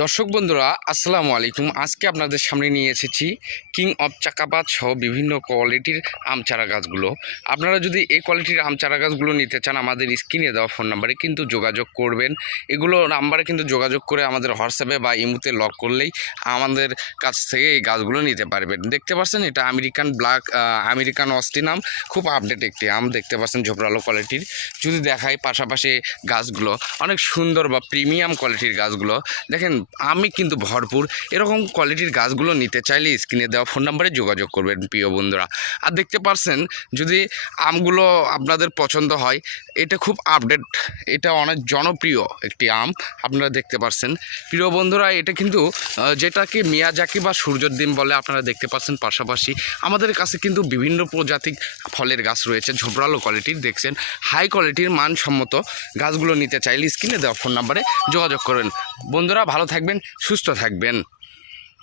দর্শক বন্ধুরা আসসালামু আলাইকুম। আজকে আপনাদের সামনে নিয়ে এসেছি কিং অফ চাকাপাত সহ বিভিন্ন কোয়ালিটির আম চারা গাছগুলো। আপনারা যদি এই কোয়ালিটির আম চারা গাছগুলো নিতে চান আমাদের স্ক্রিনে দেওয়া ফোন নাম্বারে কিন্তু যোগাযোগ করবেন। এগুলো নাম্বারে কিন্তু যোগাযোগ করে আমাদের হোয়াটসঅ্যাপে বা ইমোতে লক করলেই আমাদের কাছ থেকে এই গাছগুলো নিতে পারবেন। দেখতে পাচ্ছেন এটা আমেরিকান অস্টিন আম, খুব আপডেট একটি আম। দেখতে পাচ্ছেন ঝোপড়ালো কোয়ালিটির। যদি দেখাই পাশাপাশি গাছগুলো অনেক সুন্দর বা প্রিমিয়াম কোয়ালিটির গাছগুলো দেখেন, আমি কিন্তু ভরপুর। এরকম কোয়ালিটির গাছগুলো নিতে চাইলে স্ক্রিনে দেওয়া ফোন নাম্বারে যোগাযোগ করবেন প্রিয় বন্ধুরা। আর দেখতে পারছেন যদি আমগুলো আপনাদের পছন্দ হয়, এটা খুব আপডেট, এটা অনেক জনপ্রিয় একটি আম। আপনারা দেখতে পারছেন প্রিয় বন্ধুরা, এটা কিন্তু যেটাকে মিয়াজাকি বা সূর্যের ডিম বলে, আপনারা দেখতে পাচ্ছেন। পাশাপাশি আমাদের কাছে কিন্তু বিভিন্ন প্রজাতির ফলের গাছ রয়েছে ঝোপড়ালো কোয়ালিটির। দেখছেন হাই কোয়ালিটির মানসম্মত গাছগুলো নিতে চাইলে স্ক্রিনে দেওয়া ফোন নাম্বারে যোগাযোগ করবেন। বন্ধুরা ভালো থাকবেন, সুস্থ থাকবেন।